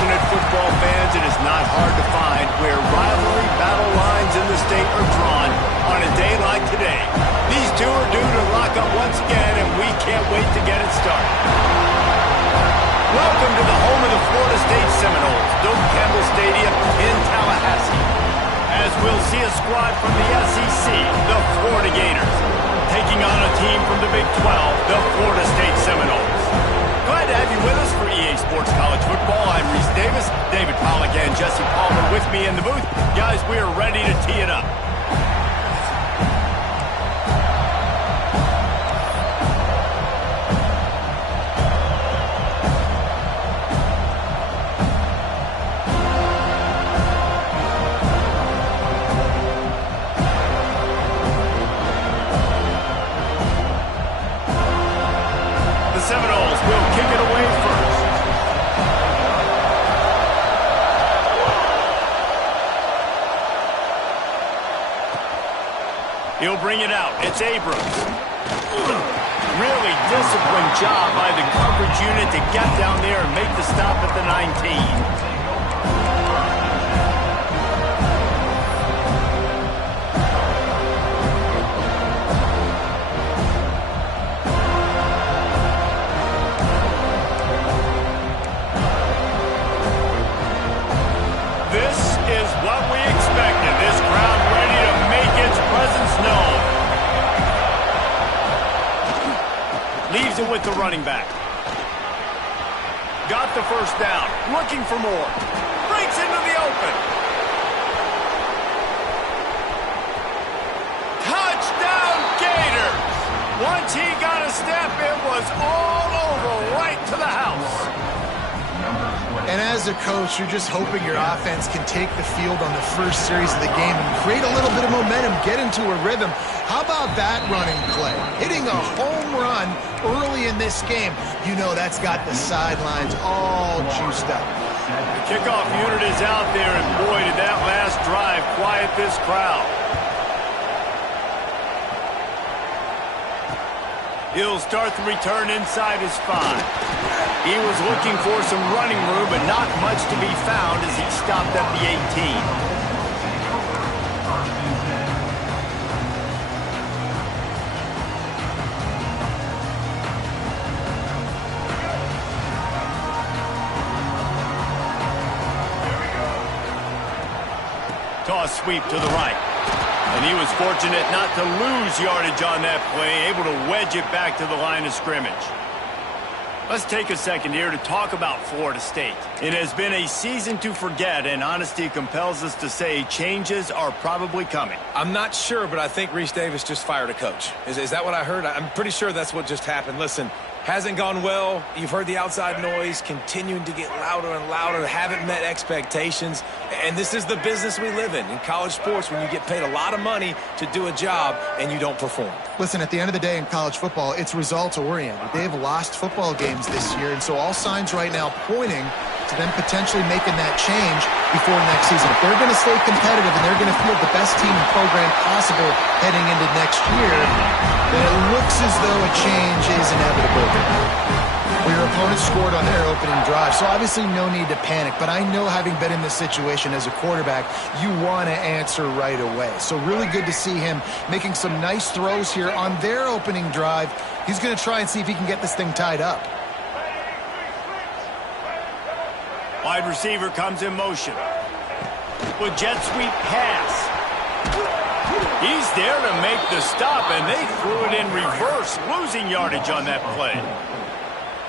passionate football fans, it is not hard to find where rivalry battle lines in the state are drawn on a day like today. These two are due to lock up once again, and we can't wait to get it started. Welcome to the home of the Florida State Seminoles, Doak Campbell Stadium in Tallahassee. As we'll see a squad from the SEC, the Florida Gators, taking on a team from the Big 12, the Florida State Seminoles. Glad to have you with us for EA Sports College Football. I'm Reese Davis, David Pollack and Jesse Palmer with me in the booth. Guys, we are ready to tee it up. Seminoles will kick it away first. He'll bring it out. It's Abrams. Really disciplined job by the coverage unit to get down there and make the stop at the 19. This is what we expected. This crowd ready to make its presence known. Leaves it with the running back. Got the first down. Looking for more. Breaks into the open. Touchdown Gators! Once he got a step, it was all over right to the house. And as a coach, you're just hoping your offense can take the field on the first series of the game and create a little bit of momentum, get into a rhythm. How about that running play? Hitting a home run early in this game. You know that's got the sidelines all juiced up. The kickoff unit is out there, and boy, did that last drive quiet this crowd. He'll start the return inside his 5. He was looking for some running room, but not much to be found as he stopped at the 18. Toss sweep to the right. And he was fortunate not to lose yardage on that play, able to wedge it back to the line of scrimmage. Let's take a second here to talk about Florida State. It has been a season to forget, and honesty compels us to say changes are probably coming. I'm not sure, but I think Reese Davis just fired a coach. Is that what I heard? I'm pretty sure that's what just happened. Listen, hasn't gone well. You've heard the outside noise continuing to get louder and louder. Haven't met expectations. And this is the business we live in college sports, when you get paid a lot of money to do a job and you don't perform. Listen, at the end of the day in college football, it's results-oriented. They have lost football games this year, and so all signs right now pointing to them potentially making that change before next season. If they're going to stay competitive and they're going to field the best team and program possible heading into next year, then it looks as though a change is inevitable. Well, your opponent scored on their opening drive, so obviously no need to panic. But I know, having been in this situation as a quarterback, you want to answer right away. So really good to see him making some nice throws here on their opening drive. He's going to try and see if he can get this thing tied up. Wide receiver comes in motion. With jet sweep pass. He's there to make the stop, and they threw it in reverse, losing yardage on that play.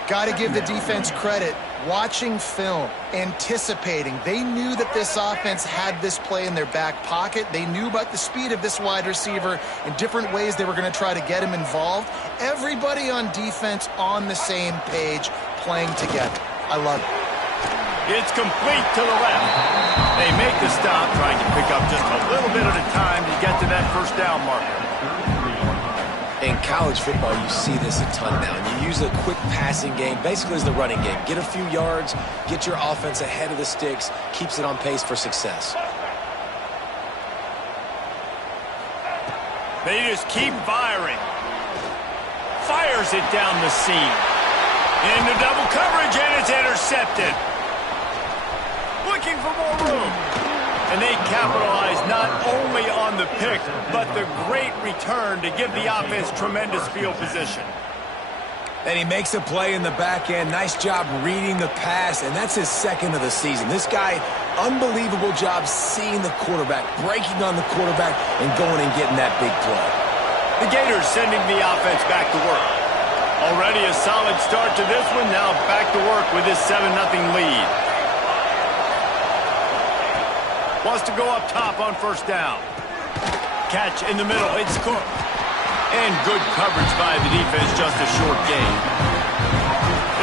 Got to give the defense credit. Watching film, anticipating. They knew that this offense had this play in their back pocket. They knew about the speed of this wide receiver and different ways they were going to try to get him involved. Everybody on defense on the same page, playing together. I love it. It's complete to the left. They make the stop, trying to pick up just a little bit at a time to get to that first down marker. In college football, you see this a ton now. And you use a quick passing game, basically as the running game. Get a few yards, get your offense ahead of the sticks, keeps it on pace for success. They just keep firing. Fires it down the seam. Into double coverage, and it's intercepted. looking for more room. And they capitalize not only on the pick, but the great return to give the offense tremendous field position. And he makes a play in the back end. Nice job reading the pass, and that's his second of the season. This guy, unbelievable job seeing the quarterback, breaking on the quarterback, and going and getting that big play. The Gators sending the offense back to work. Already a solid start to this one. Now back to work with this 7-0 lead. Wants to go up top on first down. Catch in the middle. It's Cook. And good coverage by the defense, just a short gain.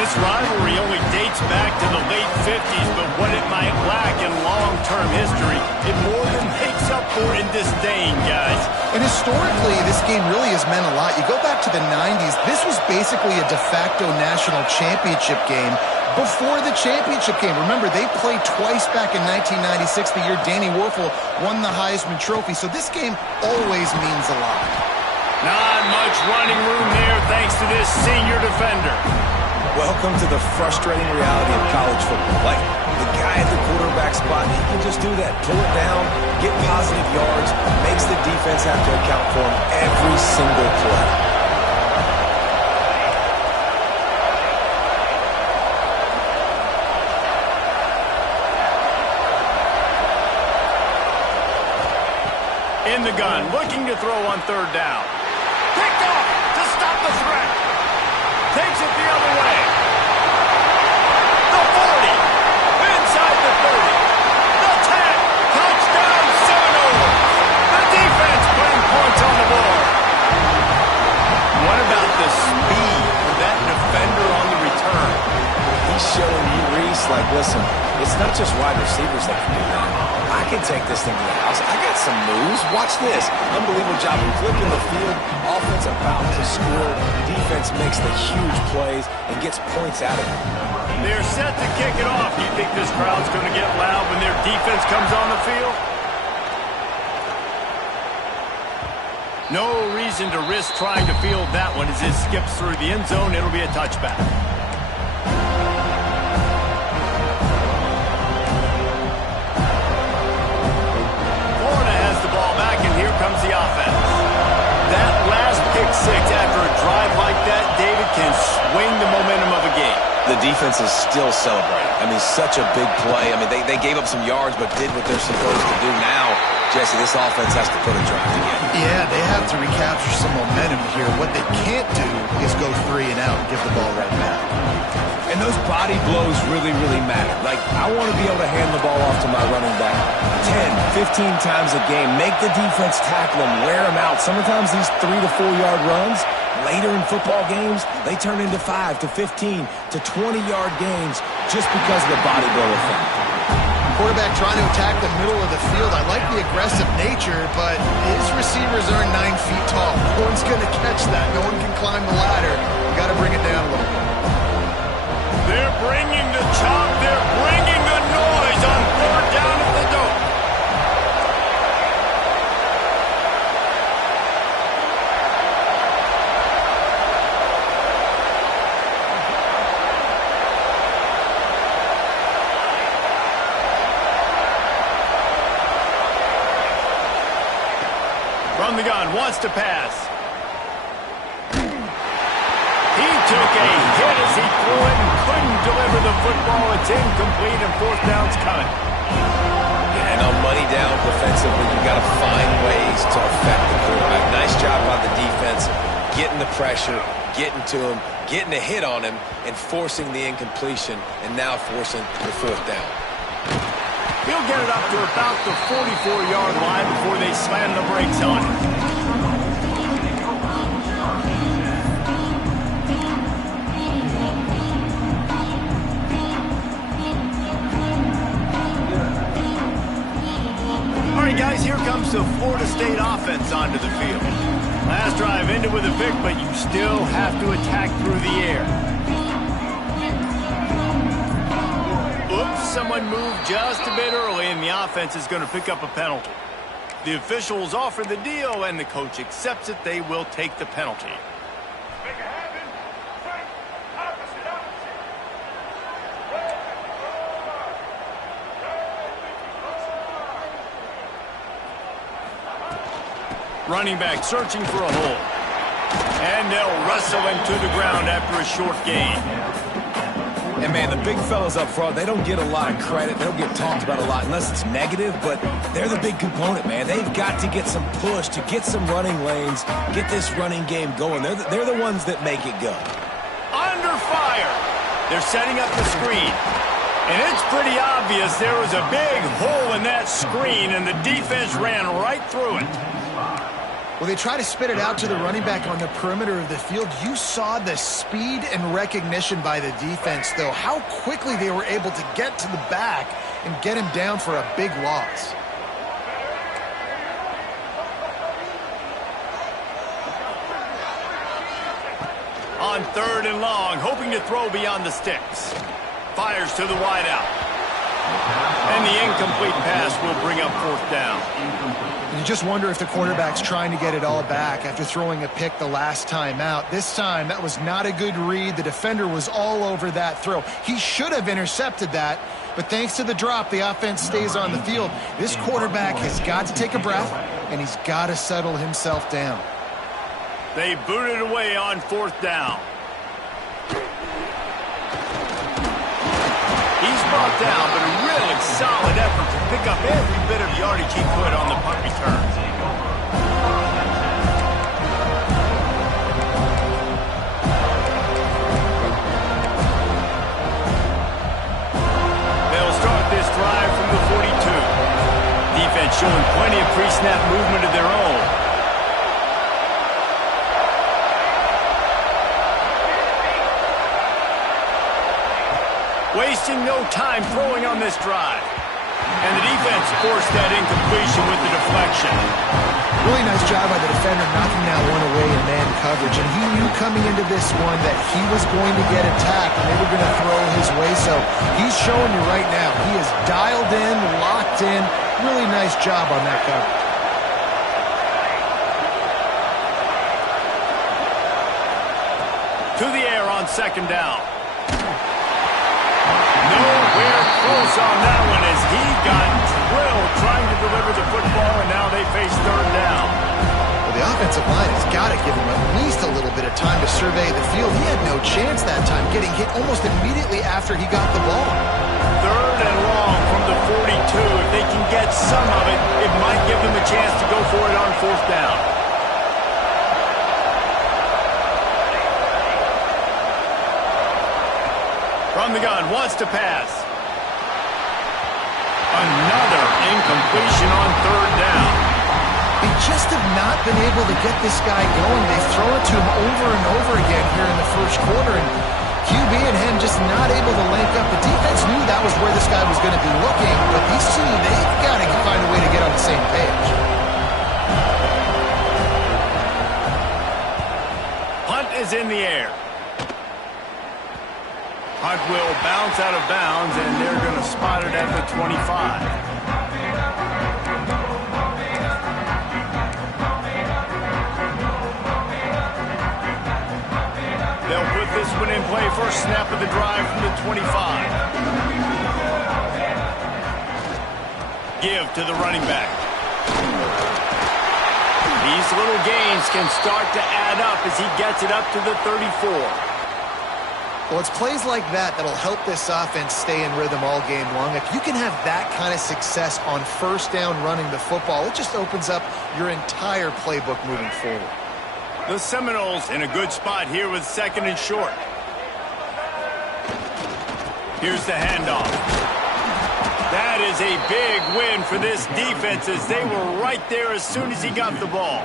This rivalry only dates back to the late 50s, but what it might lack in long-term history, it more than makes up for in disdain, guys. And historically, this game really has meant a lot. You go back to the 90s, this was basically a de facto national championship game before the championship game. Remember, they played twice back in 1996, the year Danny Werfel won the Heisman Trophy. So this game always means a lot. Not much running room there thanks to this senior defender. Welcome to the frustrating reality of college football. Like, the guy at the quarterback spot, he can just do that. Pull it down, get positive yards, makes the defense have to account for him every single play. In the gun, looking to throw on third down. Picked off to stop the threat. Takes it the other way. The 40. Inside the 30. The 10. Touchdown Seminoles. The defense putting points on the board. What about the speed of that defender on the return? He's showing you, Reese, like, listen, it's not just wide receivers that can do that. I can take this thing to the house. I got some moves. Watch this. Unbelievable job of flipping the field. Offensive foul to score. Defense makes the huge plays and gets points out of it. They're set to kick it off. Do you think this crowd's going to get loud when their defense comes on the field? No reason to risk trying to field that one as it skips through the end zone. It'll be a touchback. Here comes the offense. That last pick six after a drive like that, David, can swing the momentum of a game. The defense is still celebrating. I mean, such a big play. I mean, they gave up some yards but did what they're supposed to do. Now, Jesse, this offense has to put a drive together. Yeah, they have to recapture some momentum here. What they can't do is go 3 and out and give the ball right back. And those body blows really, really matter. Like, I want to be able to hand the ball off to my running back 10, 15 times a game. Make the defense tackle him, wear him out. Sometimes these 3 to 4 yard runs, later in football games, they turn into 5 to 15 to 20 yard gains just because of the body blow effect. Quarterback trying to attack the middle of the field. I like the aggressive nature, but his receivers aren't 9 feet tall. No one's going to catch that. No one can climb the ladder. You got to bring it down a little bit. They're bringing the chop. They're bringing the noise on third down at the door. From the gun, wants to pass. He took a hit as he threw it and couldn't deliver the football. It's incomplete and fourth down's coming. And on money down defensively, you got to find ways to affect the quarterback. Nice job by the defense, getting the pressure, getting to him, getting a hit on him, and forcing the incompletion, and now forcing the fourth down. He'll get it up to about the 44-yard line before they slam the brakes on him. All right, guys, here comes the Florida State offense onto the field. Last drive ended with a pick, but you still have to attack through the air. Oops, someone moved just a bit early, and the offense is going to pick up a penalty. The officials offer the deal, and the coach accepts it. They will take the penalty. Running back searching for a hole. And they'll wrestle him to the ground after a short gain. And, man, the big fellas up front, they don't get a lot of credit. They don't get talked about a lot unless it's negative, but they're the big component, man. They've got to get some push, to get some running lanes, get this running game going. They're the ones that make it go. Under fire. They're setting up the screen. And it's pretty obvious there was a big hole in that screen, and the defense ran right through it. Well, they try to spit it out to the running back on the perimeter of the field. You saw the speed and recognition by the defense, though. How quickly they were able to get to the back and get him down for a big loss. On 3rd and long, hoping to throw beyond the sticks. Fires to the wideout. And the incomplete pass will bring up 4th down. You just wonder if the quarterback's trying to get it all back after throwing a pick the last time out. This time, that was not a good read. The defender was all over that throw. He should have intercepted that, but thanks to the drop, the offense stays on the field. This quarterback has got to take a breath, and he's got to settle himself down. They booted away on 4th down. He's brought down, but a really solid effort to pick up every bit of yardage he could on the punt return. They'll start this drive from the 42. Defense showing plenty of pre-snap movement of their own. Wasting no time throwing on this drive. And the defense forced that incompletion with the deflection. Really nice job by the defender knocking that one away in man coverage. And he knew coming into this one that he was going to get attacked and they were going to throw his way. So he's showing you right now. He is dialed in, locked in. Really nice job on that coverage. To the air on 2nd down. Nowhere close on that one as he got drilled trying to deliver the football, and now they face 3rd down. Well, the offensive line has got to give him at least a little bit of time to survey the field. He had no chance that time, getting hit almost immediately after he got the ball. 3rd and long from the 42. If they can get some of it, it might give them a chance to go for it on 4th down. From the gun, wants to pass. Another incompletion on 3rd down. They just have not been able to get this guy going. They've thrown it to him over and over again here in the 1st quarter, and QB and him just not able to link up. The defense knew that was where this guy was going to be looking, but these two, they've got to find a way to get on the same page. Punt is in the air. Punt will bounce out of bounds, and they're going to spot it at the 25. They'll put this one in play. First snap of the drive from the 25. Give to the running back. These little gains can start to add up as he gets it up to the 34. Well, it's plays like that that'll help this offense stay in rhythm all game long. If you can have that kind of success on 1st down running the football, it just opens up your entire playbook moving forward. The Seminoles in a good spot here with 2nd and short. Here's the handoff. That is a big win for this defense as they were right there as soon as he got the ball.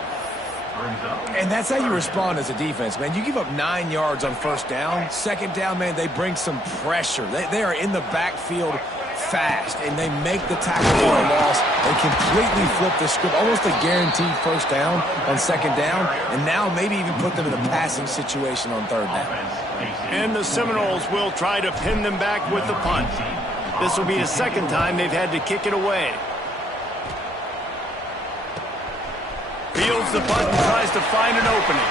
And that's how you respond as a defense, man. You give up 9 yards on 1st down. 2nd down, man, they bring some pressure. They are in the backfield fast, and they make the tackle for a loss and completely flip the script. Almost a guaranteed 1st down on 2nd down, and now maybe even put them in a passing situation on 3rd down. And the Seminoles will try to pin them back with the punt. This will be the 2nd time they've had to kick it away. Fields the punt and tries to find an opening.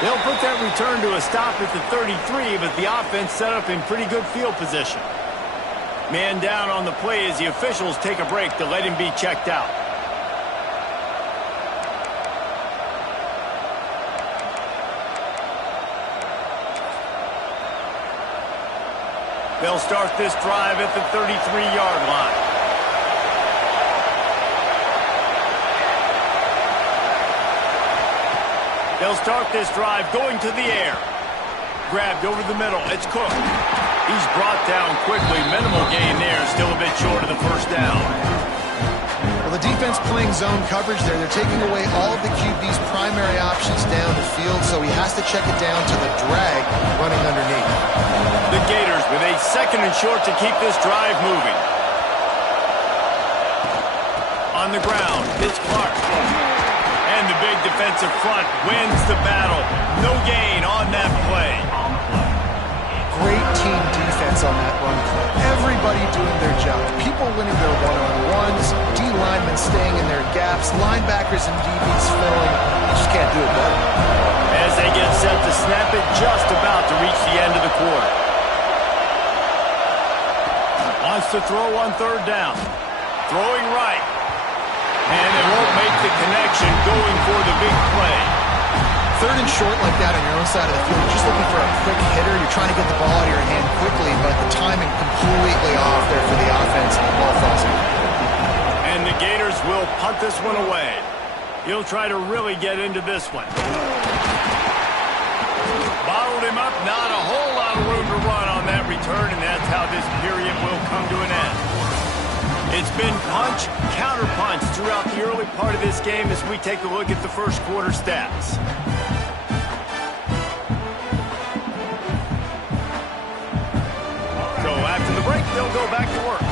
They'll put that return to a stop at the 33, but the offense set up in pretty good field position. Man down on the play as the officials take a break to let him be checked out. They'll start this drive at the 33-yard line. They'll start this drive going to the air. Grabbed over the middle. It's Cook. He's brought down quickly. Minimal gain there. Still a bit short of the first down. Well, the defense playing zone coverage there. They're taking away all of the QB's primary options down the field, so he has to check it down to the drag running underneath. The Gators with a 2nd and short to keep this drive moving. On the ground, it's Clark. And the big defensive front wins the battle. No gain on that play. Great team defense on that run play. Everybody doing their job. People winning their one-on-ones, D-linemen staying in their gaps, linebackers and DBs filling. You just can't do it better. As they get set to snap it, just about to reach the end of the quarter. Wants to throw on 3rd down. Throwing right. And they won't make the connection going for the big play. 3rd and short like that on your own side of the field, you're just looking for a quick hitter. You're trying to get the ball out of your hand quickly, but the timing completely off there for the offense, and the ball falls in. And the Gators will punt this one away. He'll try to really get into this one. Bottled him up, not a whole lot of room to run on that return, and that's how this period will come to an end. It's been punch, counter-punch throughout the early part of this game as we take a look at the first quarter stats. So after the break, they'll go back to work.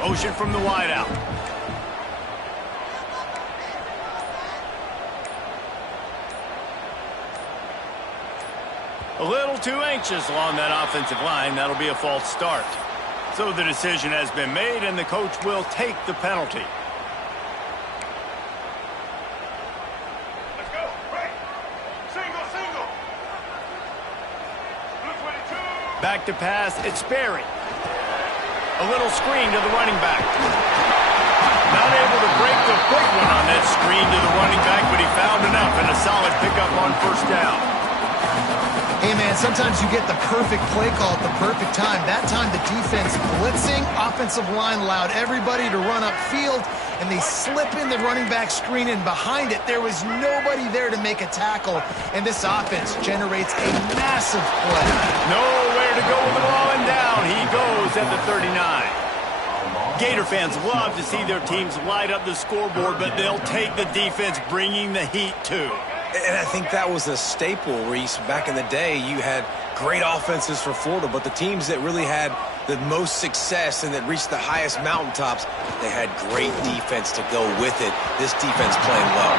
Motion from the wideout. A little too anxious along that offensive line. That'll be a false start. So the decision has been made, and the coach will take the penalty. Let's go. Right. Single, single. Blue 22. Back to pass. It's Sperry. A little screen to the running back. Not able to break the big one on that screen to the running back, but he found enough and a solid pickup on 1st down. Hey, man, sometimes you get the perfect play call at the perfect time. That time, the defense blitzing, offensive line allowed everybody to run upfield, and they slip in the running back screen, and behind it, there was nobody there to make a tackle, and this offense generates a massive play. Nowhere to go with the ball, and down he goes at the 39. Gator fans love to see their teams light up the scoreboard, but they'll take the defense bringing the heat, too. And I think that was a staple, Reese. Back in the day, you had great offenses for Florida, but the teams that really had the most success and that reached the highest mountaintops, they had great defense to go with it. This defense playing well.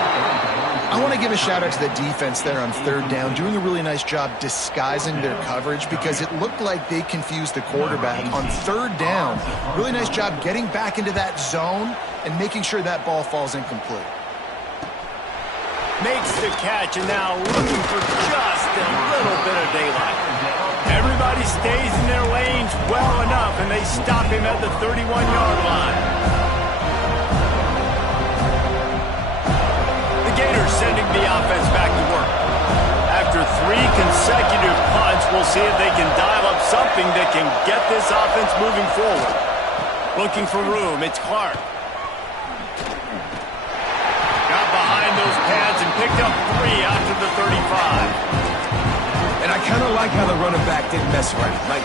I want to give a shout-out to the defense there on 3rd down, doing a really nice job disguising their coverage because it looked like they confused the quarterback on 3rd down. Really nice job getting back into that zone and making sure that ball falls incomplete. Makes the catch, and now looking for just a little bit of daylight. Everybody stays in their lanes well enough, and they stop him at the 31-yard line. The Gators sending the offense back to work. After 3 consecutive punts, we'll see if they can dial up something that can get this offense moving forward. Looking for room, it's Clark. Got behind those pads and picked up 3 after the 35. And I kind of like how the running back didn't mess around. Like,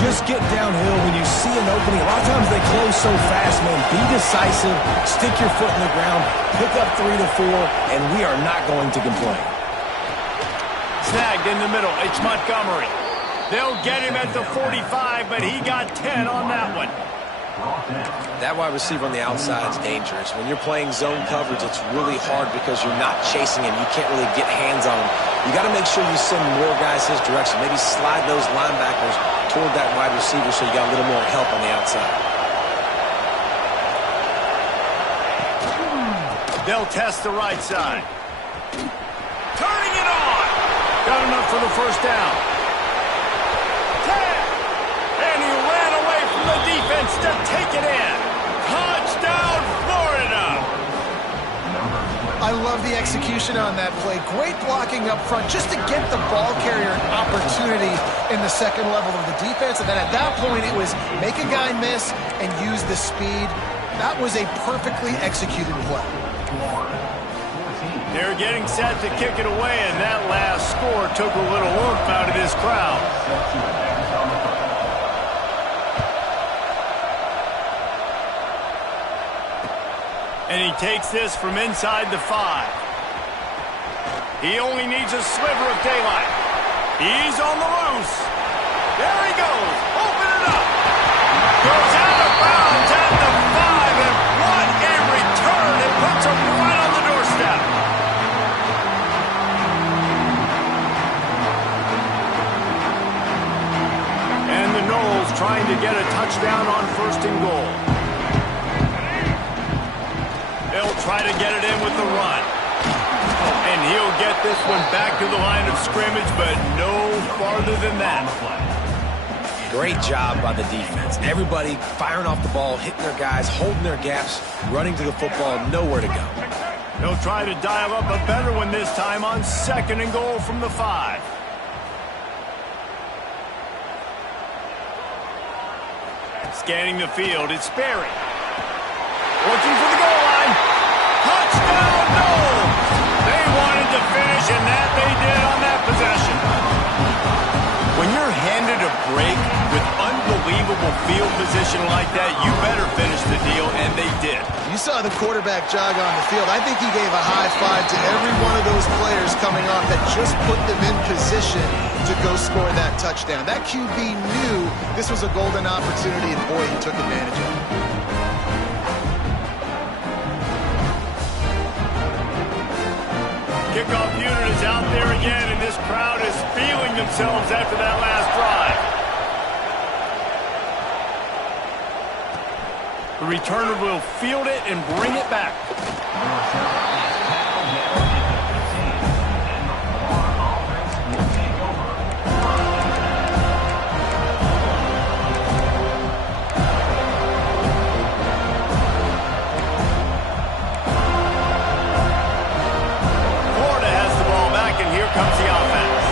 just get downhill when you see an opening. A lot of times they close so fast, man. Be decisive, stick your foot in the ground, pick up 3 to 4, and we are not going to complain. Snagged in the middle, it's Montgomery. They'll get him at the 45, but he got 10 on that one. That wide receiver on the outside is dangerous. When you're playing zone coverage, it's really hard because you're not chasing him. You can't really get hands on him. You got to make sure you send more guys his direction. Maybe slide those linebackers toward that wide receiver so you got a little more help on the outside. They'll test the right side. Turning it on. Got enough for the first down. 10. And he ran away from the defense to take it in. Touchdown, Florida. I love love the execution on that play. Great blocking up front just to get the ball carrier an opportunity in the second level of the defense. And then at that point, it was make a guy miss and use the speed. That was a perfectly executed play. They're getting set to kick it away, and that last score took a little oomph out of this crowd. And he takes this from inside the 5. He only needs a sliver of daylight. He's on the loose. There he goes. Open it up. Goes out of bounds at the 5, and what a return. It puts him right on the doorstep. And the Noles trying to get a touchdown on 1st and goal. They'll try to get it in with the run. And he'll get this one back to the line of scrimmage, but no farther than that. Great job by the defense. Everybody firing off the ball, hitting their guys, holding their gaps, running to the football, nowhere to go. They'll try to dial up a better one this time on 2nd and goal from the 5. Scanning the field, it's Sperry. Looking for the goal line. Touchdown, Noles! They wanted to finish, and that they did on that possession. When you're handed a break with unbelievable field position like that, you better finish the deal, and they did. You saw the quarterback jog on the field. I think he gave a high five to every one of those players coming off that just put them in position to go score that touchdown. That QB knew this was a golden opportunity, and boy, he took advantage of it. Kickoff unit is out there again, and this crowd is feeling themselves after that last drive. The returner will field it and bring it back. Comes the offense.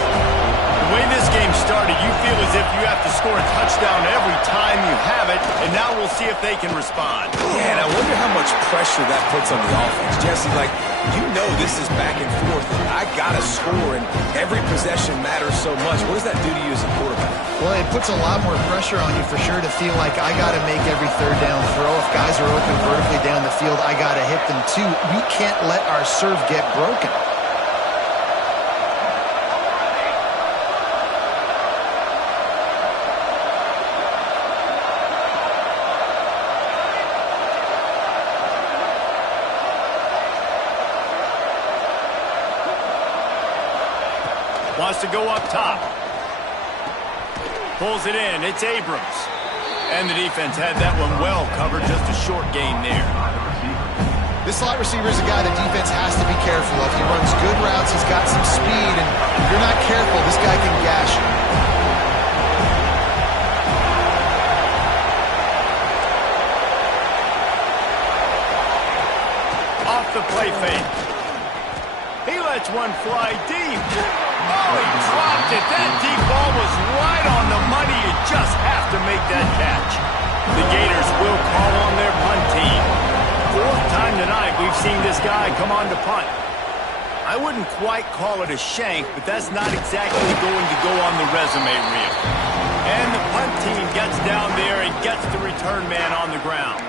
The way this game started, you feel as if you have to score a touchdown every time you have it, and now we'll see if they can respond. Yeah, and I wonder how much pressure that puts on the offense. Jesse, like, you know this is back and forth, and I got to score, and every possession matters so much. What does that do to you as a quarterback? Well, it puts a lot more pressure on you for sure to feel like I got to make every 3rd down throw. If guys are open vertically down the field, I got to hit them too. We can't let our serve get broken. Wants to go up top. Pulls it in. It's Abrams. And the defense had that one well covered. Just a short gain there. This slot receiver is a guy the defense has to be careful of. He runs good routes. He's got some speed. And if you're not careful, this guy can gash you. Off the play fake. He lets one fly deep. Oh, he dropped it. That deep ball was right on the money. You just have to make that catch. The Gators will call on their punt team. 4th time tonight we've seen this guy come on to punt. I wouldn't quite call it a shank, but that's not exactly going to go on the resume reel. And the punt team gets down there and gets the return man on the ground.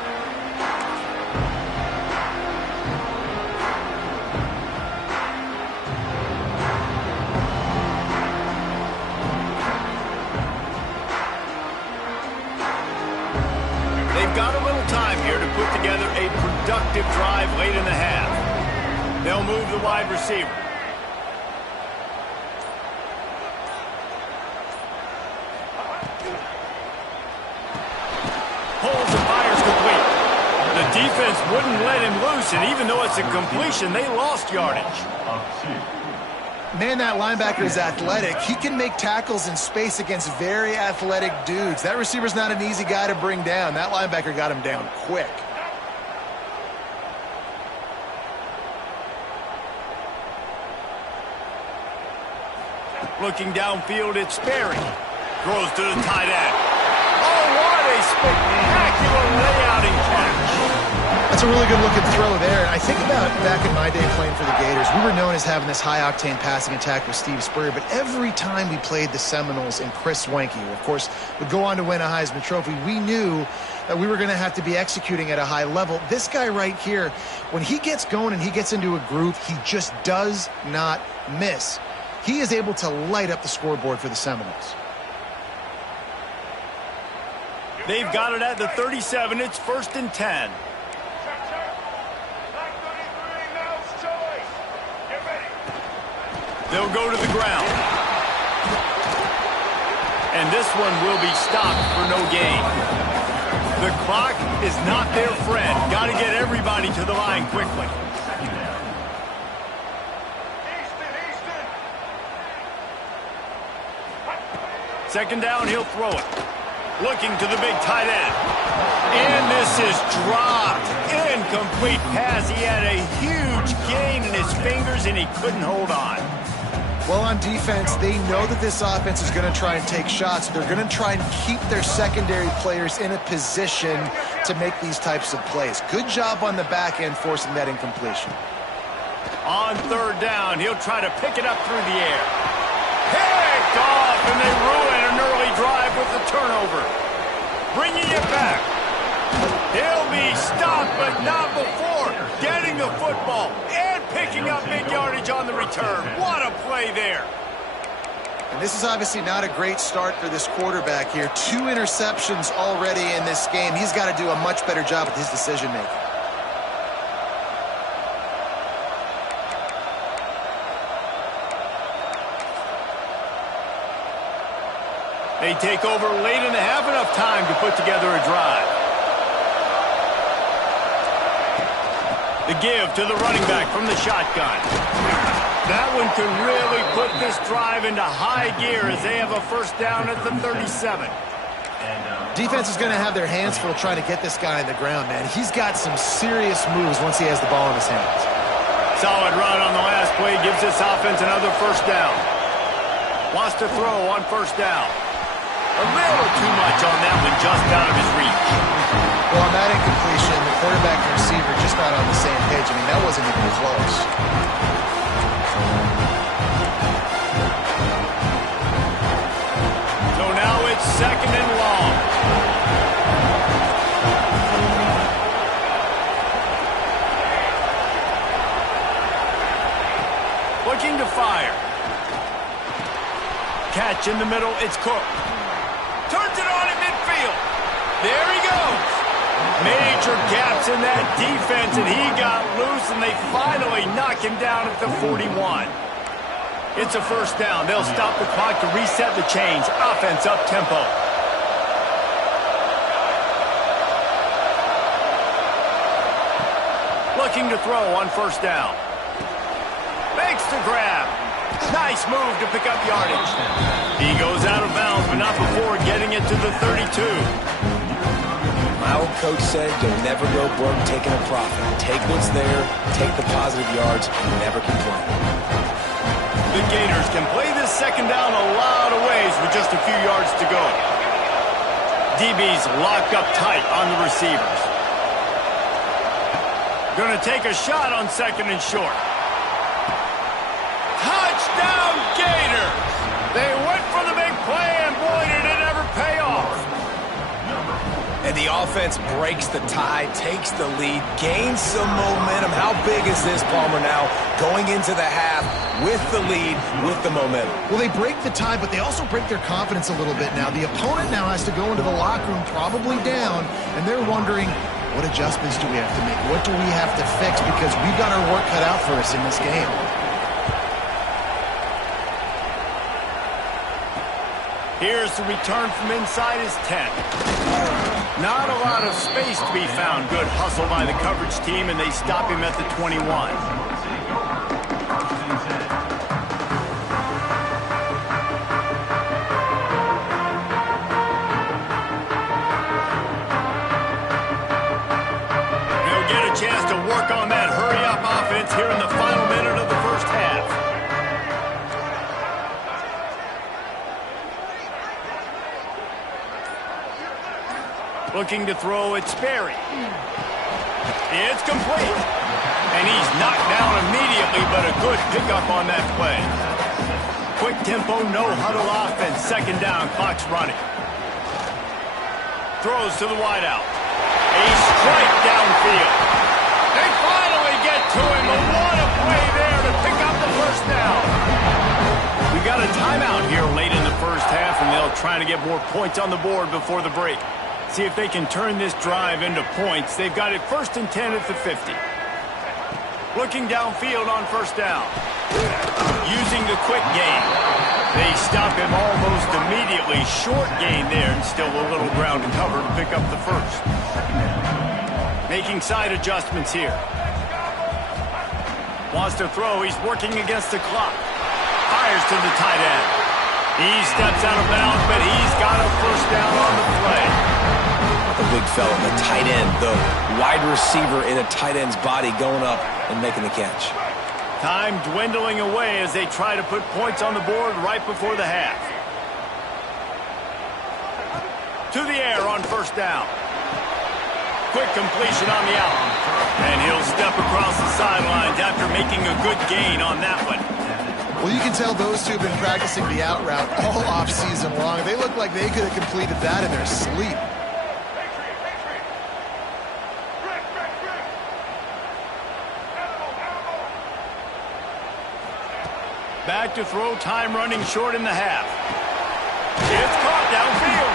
Got a little time here to put together a productive drive late in the half. They'll move the wide receiver. Pulls and fires complete. The defense wouldn't let him loose, and even though it's a completion, they lost yardage. Man, that linebacker is athletic. He can make tackles in space against very athletic dudes. That receiver's not an easy guy to bring down. That linebacker got him down quick. Looking downfield, it's Sperry. Throws to the tight end. Oh, what a spectacular layout and catch. That's a really good looking throw there. And I think about back in my day playing for the Gators, we were known as having this high-octane passing attack with Steve Spurrier, but every time we played the Seminoles and Chris Wenke, who of course would go on to win a Heisman Trophy, we knew that we were going to have to be executing at a high level. This guy right here, when he gets going and he gets into a groove, he just does not miss. He is able to light up the scoreboard for the Seminoles. They've got it at the 37. It's 1st and 10. They'll go to the ground. And this one will be stopped for no gain. The clock is not their friend. Got to get everybody to the line quickly. Second down, he'll throw it. Looking to the big tight end. And this is dropped. Incomplete pass. He had a huge gain in his fingers, and he couldn't hold on. Well, on defense, they know that this offense is going to try and take shots. They're going to try and keep their secondary players in a position to make these types of plays. Good job on the back end forcing that incompletion. On third down, he'll try to pick it up through the air. Picked off, and they ruin an early drive with the turnover. Bringing it back. He'll be stopped, but not before getting the football and picking up big yardage on the return. What a play there. And this is obviously not a great start for this quarterback here. 2 interceptions already in this game. He's got to do a much better job with his decision-making. They take over late in the half, enough time to put together a drive. The give to the running back from the shotgun. That one could really put this drive into high gear as they have a first down at the 37. Defense is going to have their hands full trying to get this guy on the ground, man. He's got some serious moves once he has the ball in his hands. Solid run on the last play gives this offense another first down. Wants to throw on first down. A little too much on that one, just out of his reach. Well, on that incompletion, the quarterback and receiver just not on the same page. I mean, that wasn't even close. So now it's second and long. Looking to fire. Catch in the middle, it's Cook. Turns it on in midfield. There he goes. Major gaps in that defense, and he got loose, and they finally knock him down at the 41. It's a first down. They'll stop the clock to reset the chains. Offense up tempo. Looking to throw on first down. Makes the grab. Nice move to pick up yardage. He goes out of bounds, but not before getting it to the 32. My old coach said you'll never go broke taking a profit. Take what's there, take the positive yards, and never complain. The Gators can play this second down a lot of ways with just a few yards to go. DB's locked up tight on the receivers. Going to take a shot on second and short. Touchdown, Gators! They went for the big play, and boy, did it ever pay off. And the offense breaks the tie, takes the lead, gains some momentum. How big is this, Palmer, now going into the half with the lead, with the momentum? Well, they break the tie, but they also break their confidence a little bit now. The opponent now has to go into the locker room probably down, and they're wondering, what adjustments do we have to make? What do we have to fix? Because we've got our work cut out for us in this game. Here's the return from inside his 10. Not a lot of space to be found. Good hustle by the coverage team, and they stop him at the 21. They'll get a chance to work on that hurry-up offense here in the final minute of the first half. Looking to throw, it's Sperry. It's complete. And he's knocked down immediately, but a good pickup on that play. Quick tempo, no huddle offense. Second down, clock's running. Throws to the wideout. A strike downfield. They finally get to him. A what a play there to pick up the first down. We got a timeout here late in the first half, and they'll try to get more points on the board before the break. See if they can turn this drive into points. They've got it 1st and 10 at the 50. Looking downfield on first down. Using the quick game. They stop him almost immediately. Short gain there, and still a little ground to cover to pick up the first. Making side adjustments here. Wants to throw. He's working against the clock. Fires to the tight end. He steps out of bounds, but he's got a first down on the play. The big fella, the tight end, the wide receiver in a tight end's body going up and making the catch. Time dwindling away as they try to put points on the board right before the half. To the air on first down. Quick completion on the out. And he'll step across the sidelines after making a good gain on that one. Well, you can tell those two have been practicing the out route all offseason long. They look like they could have completed that in their sleep. Back to throw, time running short in the half. It's caught downfield.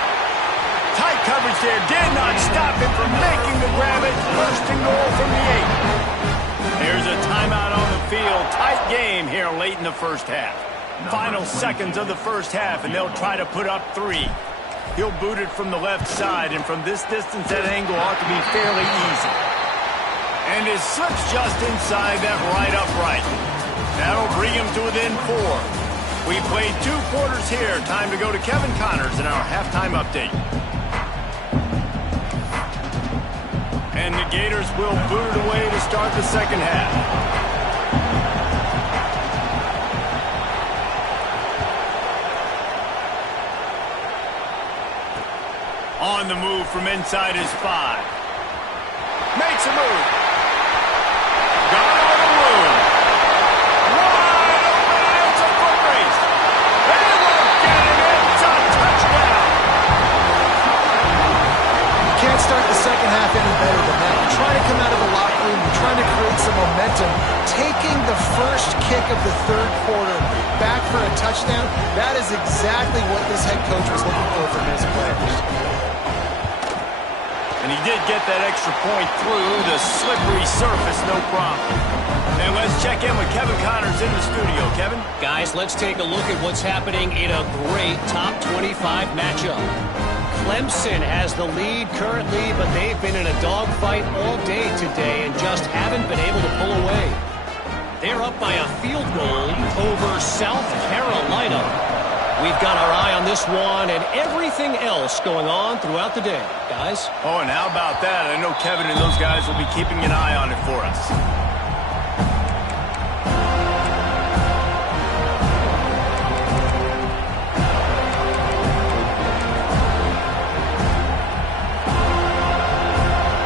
Tight coverage there, did not stop him from making the grab. It's 1st and goal from the 8. There's a timeout on the field. Tight game here late in the first half. Final seconds of the first half, and they'll try to put up 3. He'll boot it from the left side, and from this distance, that angle ought to be fairly easy. And it slips just inside that right upright. That'll bring him to within 4. We played 2 quarters here. Time to go to Kevin Connors in our halftime update. And the Gators will boot it away to start the second half. On the move from inside his 5. Makes a move. Got on the move. Wide open, and it's a foot race. They look at him. It's a touchdown. You can't start the second half any better than that. You're trying to come out of the locker room. You're trying to create some momentum. Taking the first kick of the third quarter back for a touchdown, that is exactly what this head coach was looking for from his players. And he did get that extra point through the slippery surface, no problem. And let's check in with Kevin Connors in the studio. Kevin? Guys, let's take a look at what's happening in a great top 25 matchup. Clemson has the lead currently, but they've been in a dogfight all day today and just haven't been able to pull away. They're up by a field goal over South Carolina. We've got our eye on this one and everything else going on throughout the day, guys. Oh, and how about that? I know Kevin and those guys will be keeping an eye on it for us.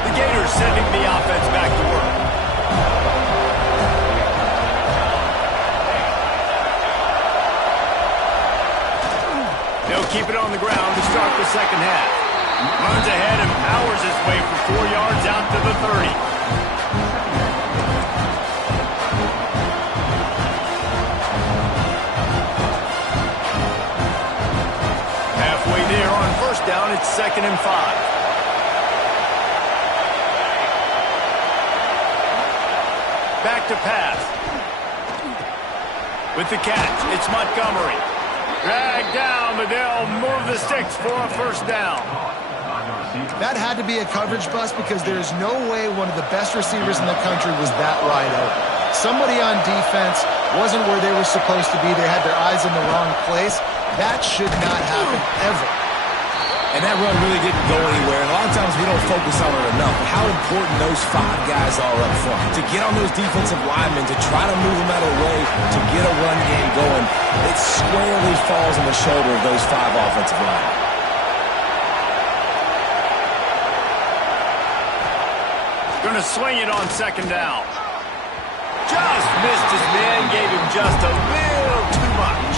The Gators sending the offense back to work. They'll keep it on the ground to start the second half. Runs ahead and powers his way for 4 yards out to the 30. Halfway there on first down, it's 2nd and 5. Back to pass. With the catch, it's Montgomery. Dragged down, but they'll move the sticks for a first down. That had to be a coverage bust because there is no way one of the best receivers in the country was that wide open. Somebody on defense wasn't where they were supposed to be. They had their eyes in the wrong place. That should not happen ever. And that run really didn't go anywhere. And a lot of times we don't focus on it enough. How important those 5 guys are up front. To get on those defensive linemen, to try to move them out of the way, to get a run game going, it squarely falls on the shoulder of those 5 offensive linemen. going to sling it on second down. Just missed his man, gave him just a little too much.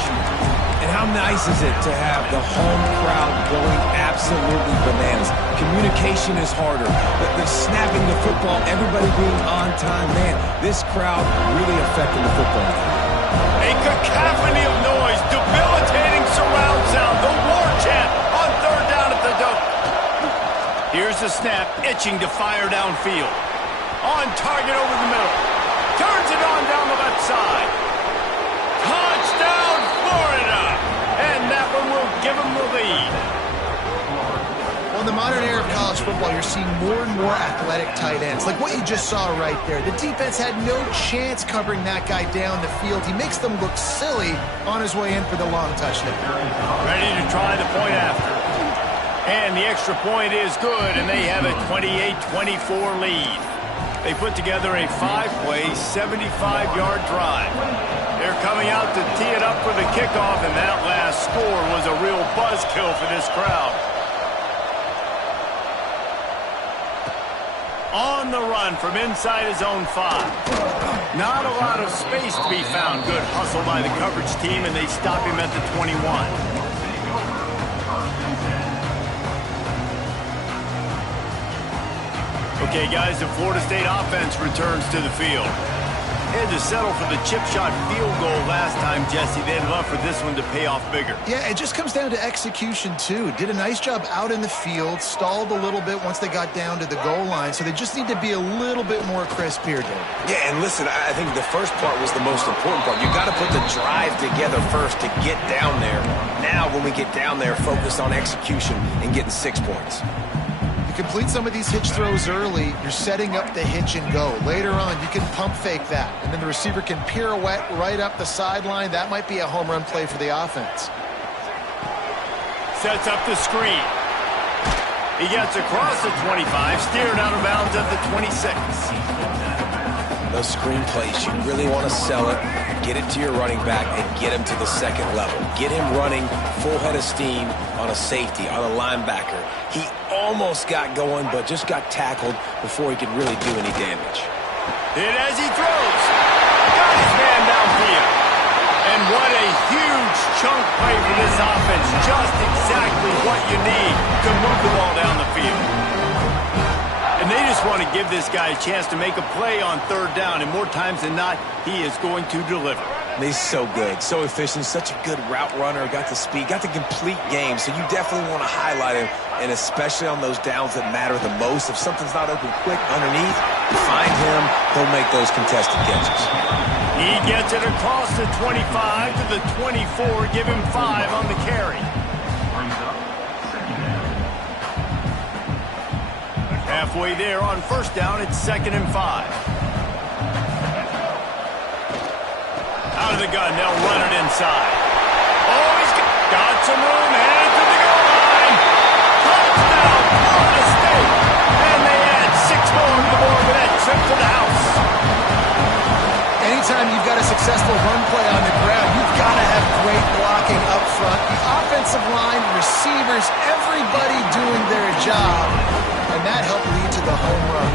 And how nice is it to have the home crowd going absolutely bananas? Communication is harder. The snapping the football, everybody being on time. Man, this crowd really affecting the football game. A cacophony of noise, debilitating surround sound, the war chant on third down at the dome. Here's the snap, itching to fire downfield. On target over the middle. Turns it on down the left side. Touchdown, Florida! And that one will give them the lead. Well, in the modern era of college football, you're seeing more and more athletic tight ends, like what you just saw right there. The defense had no chance covering that guy down the field. He makes them look silly on his way in for the long touchdown. Ready to try the point after. And the extra point is good, and they have a 28-24 lead. They put together a 5-play, 75-yard drive. They're coming out to tee it up for the kickoff, and that last score was a real buzzkill for this crowd. On the run from inside his own 5. Not a lot of space to be found. Good hustle by the coverage team, and they stop him at the 21. Okay, guys, the Florida State offense returns to the field. They had to settle for the chip shot field goal last time, Jesse. They'd love for this one to pay off bigger. Yeah, it just comes down to execution, too. Did a nice job out in the field, stalled a little bit once they got down to the goal line, so they just need to be a little bit more crisp here, Dave. Yeah, and listen, I think the first part was the most important part. You got to put the drive together first to get down there. Now, when we get down there, focus on execution and getting 6 points. Complete some of these hitch throws early, you're setting up the hitch and go. Later on, you can pump fake that, and then the receiver can pirouette right up the sideline. That might be a home run play for the offense. Sets up the screen. He gets across the 25, steered out of bounds at the 26. Those screen plays, you really want to sell it, get it to your running back, and get him to the second level. Get him running full head of steam on a safety, on a linebacker. He almost got going, but just got tackled before he could really do any damage. Hit as he throws. Got his man downfield. And what a huge chunk play for this offense. Just exactly what you need to move the ball down the field. And they just want to give this guy a chance to make a play on third down, and more times than not, he is going to deliver. He's so good, so efficient, such a good route runner, got the speed, got the complete game, so you definitely want to highlight him, and especially on those downs that matter the most. If something's not open quick underneath, find him, he'll make those contested catches. He gets it across the 25 to the 24, give him 5 on the carry. Halfway there on first down, it's 2nd and 5. Out of the gun, they'll run it inside. Oh, he's got some room, headed to the goal line. Touchdown, Florida State. And they add 6 more to the board with that trip to the house. Anytime you've got a successful run play on the ground, you've got to have great blocking up front. The offensive line, receivers, everybody doing their job. And that helped lead to the home run.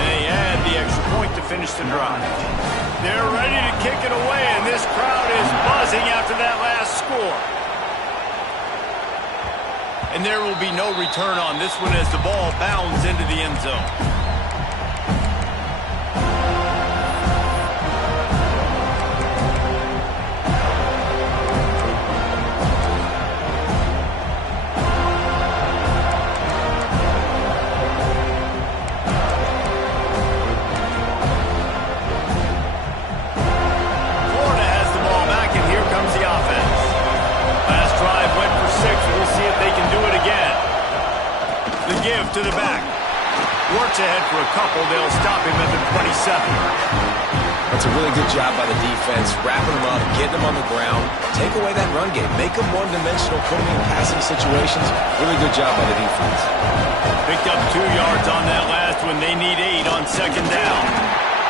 They add the extra point to finish the drive. They're ready to kick it away, and this crowd is buzzing after that last score. And there will be no return on this one as the ball bounds into the end zone. To the back. Works ahead for a couple. They'll stop him at the 27. That's a really good job by the defense, wrapping him up, getting him on the ground, take away that run game, make him one-dimensional, put him in passing situations. Really good job by the defense. Picked up 2 yards on that last one. They need 8 on second down.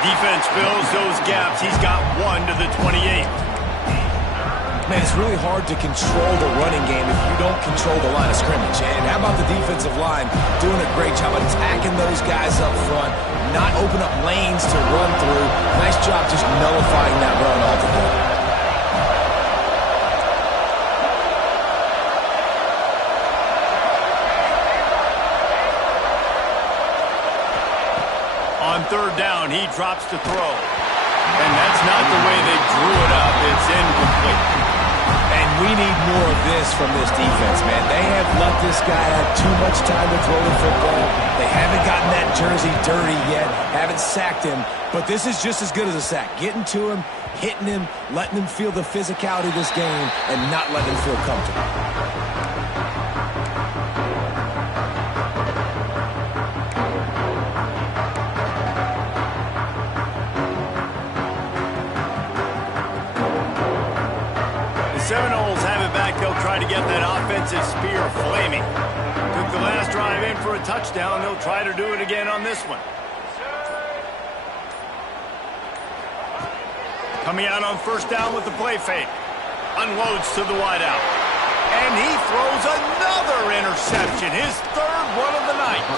Defense fills those gaps. He's got 1 to the 28. Man, it's really hard to control the running game if you don't control the line of scrimmage. And how about the defensive line doing a great job attacking those guys up front, not open up lanes to run through. Nice job just nullifying that run altogether. On third down, he drops to throw. And that's not the way they drew it up. It's incomplete. And we need more of this from this defense, man. They have let this guy have too much time to throw the football. They haven't gotten that jersey dirty yet, haven't sacked him. But this is just as good as a sack. Getting to him, hitting him, letting him feel the physicality of this game, and not letting him feel comfortable. Seminoles have it back. They'll try to get that offensive spear flaming. Took the last drive in for a touchdown. They'll try to do it again on this one. Coming out on first down with the play fake. Unloads to the wideout. And he throws another interception. His third one of the night.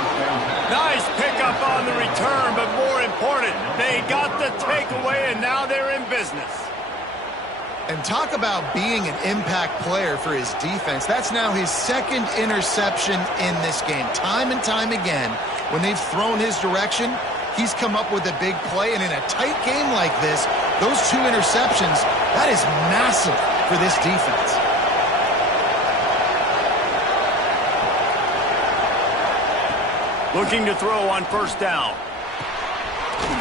Nice pickup on the return, but more important, they got the takeaway, and now they're in business. And talk about being an impact player for his defense. That's now his second interception in this game. Time and time again, when they've thrown his direction, he's come up with a big play. And in a tight game like this, those two interceptions, that is massive for this defense. Looking to throw on first down.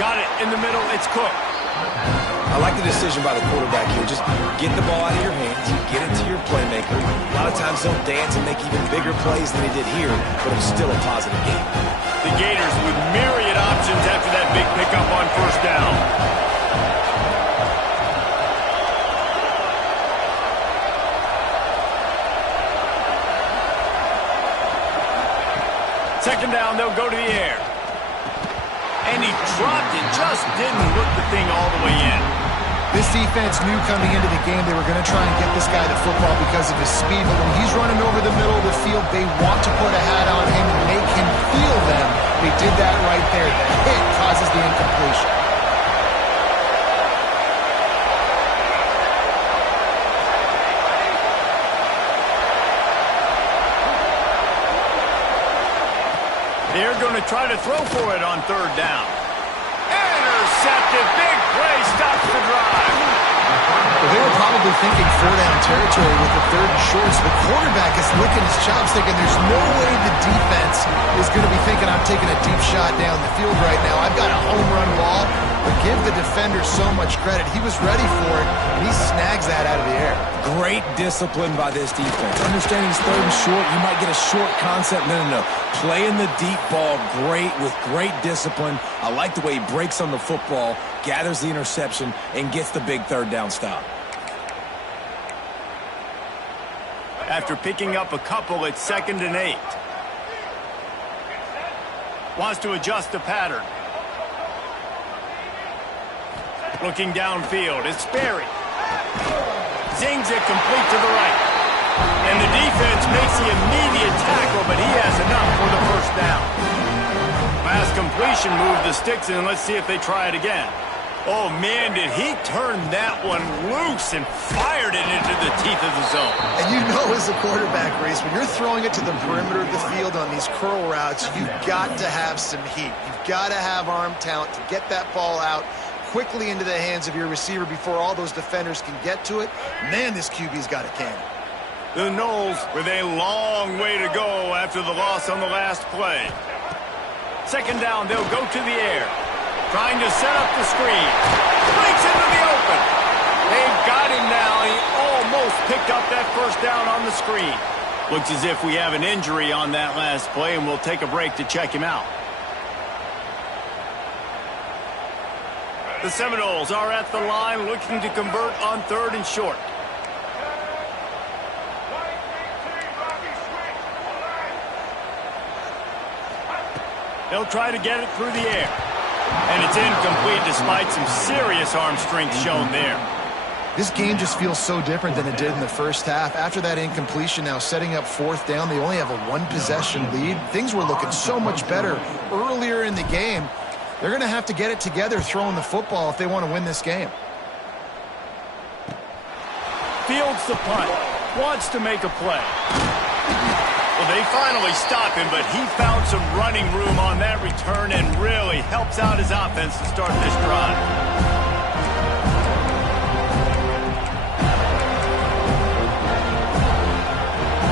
Got it in the middle. It's Cook. I like the decision by the quarterback here. Just get the ball out of your hands, get it to your playmaker. A lot of times he'll dance and make even bigger plays than he did here, but it's still a positive game. The Gators with myriad options after that big pickup on first down. Second down, they'll go to the air. And he dropped it, just didn't look the thing all the way in. This defense knew coming into the game they were going to try and get this guy the football because of his speed, but when he's running over the middle of the field, they want to put a hat on him and make him feel them. They did that right there. The hit causes the incompletion. They're going to try to throw for it on third down. Intercepted. Big play. Stops the drive. Well, they were probably thinking four-down territory with the third and short, so the quarterback is licking his chops thinking there's no way the defense is going to be thinking I'm taking a deep shot down the field right now. I've got a home run ball, but give the defender so much credit. He was ready for it, and he snags that out of the air. Great discipline by this defense. Understanding it's third and short, you might get a short concept. No. Playing the deep ball great with great discipline. I like the way he breaks on the football, gathers the interception, and gets the big third down stop. After picking up a couple, it's 2nd and 8. Wants to adjust the pattern. Looking downfield, it's Sperry. Zings it complete to the right. And the defense makes the immediate tackle, but he has enough for the first down. Last completion moved the sticks in. Let's see if they try it again. Oh, man, did he turn that one loose and fired it into the teeth of the zone. And you know as a quarterback, Reese, when you're throwing it to the perimeter of the field on these curl routes, you've got to have some heat. You've got to have arm talent to get that ball out quickly into the hands of your receiver before all those defenders can get to it. Man, this QB's got a cannon. The Noles with a long way to go after the loss on the last play. Second down, they'll go to the air. Trying to set up the screen. Breaks into the open. They've got him now. He almost picked up that first down on the screen. Looks as if we have an injury on that last play, and we'll take a break to check him out. The Seminoles are at the line looking to convert on third and short. They'll try to get it through the air. And it's incomplete despite some serious arm strength shown there. This game just feels so different than it did in the first half. After that incompletion, now setting up fourth down, they only have a one-possession lead. Things were looking so much better earlier in the game. They're going to have to get it together throwing the football if they want to win this game. Fields the punt. Wants to make a play. Well, they finally stop him, but he found some running room on that return and really helps out his offense to start this drive.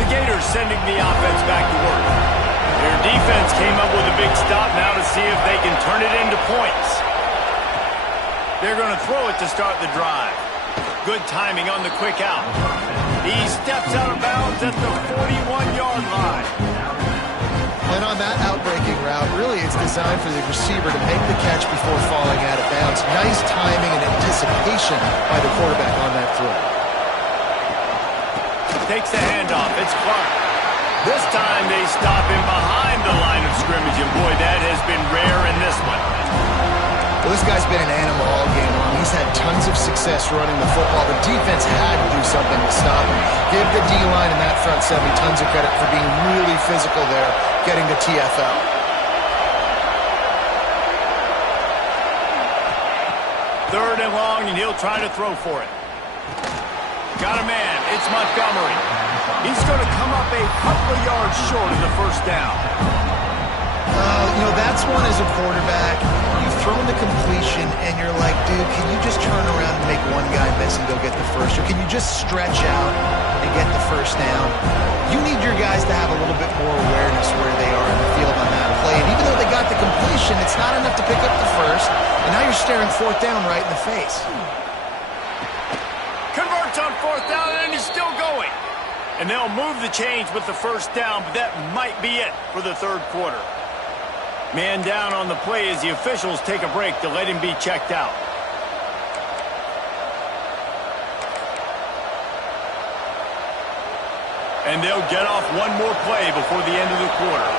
Gators sending the offense back to work. Their defense came up with a big stop now to see if they can turn it into points. They're going to throw it to start the drive. Good timing on the quick out. He steps out of bounds at the 41-yard line. And on that outbreaking route, really it's designed for the receiver to make the catch before falling out of bounds. Nice timing and anticipation by the quarterback on that throw. Takes the handoff. It's Clark. This time they stop him behind the line of scrimmage, and boy, that has been rare in this one. Well, this guy's been an animal all game long. He's had tons of success running the football. The defense had to do something to stop him. Give the D-line and that front seven tons of credit for being really physical there, getting the TFL. Third and long, and he'll try to throw for it. Got a man. It's Montgomery. He's going to come up a couple of yards short of the first down. That's one as a quarterback. You've thrown the completion, and you're like, dude, can you just turn around and make one guy miss and go get the first? Or can you just stretch out and get the first down? You need your guys to have a little bit more awareness where they are in the field on that play. And even though they got the completion, it's not enough to pick up the first. And now you're staring fourth down right in the face. Converts on fourth down, and he's still going. And they'll move the chains with the first down, but that might be it for the third quarter. Man down on the play as the officials take a break to let him be checked out. And they'll get off one more play before the end of the quarter.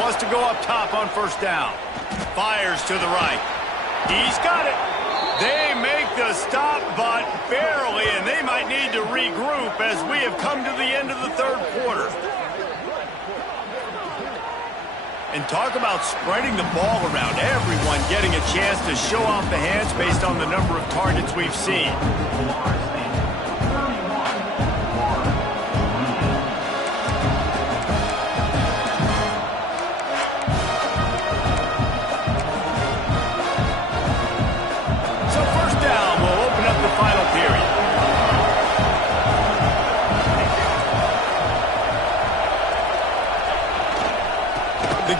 Wants to go up top on first down. Fires to the right. He's got it. They make the stop, but barely, and they might need to regroup as we have come to the end of the third quarter. And talk about spreading the ball around. Everyone getting a chance to show off the hands based on the number of targets we've seen.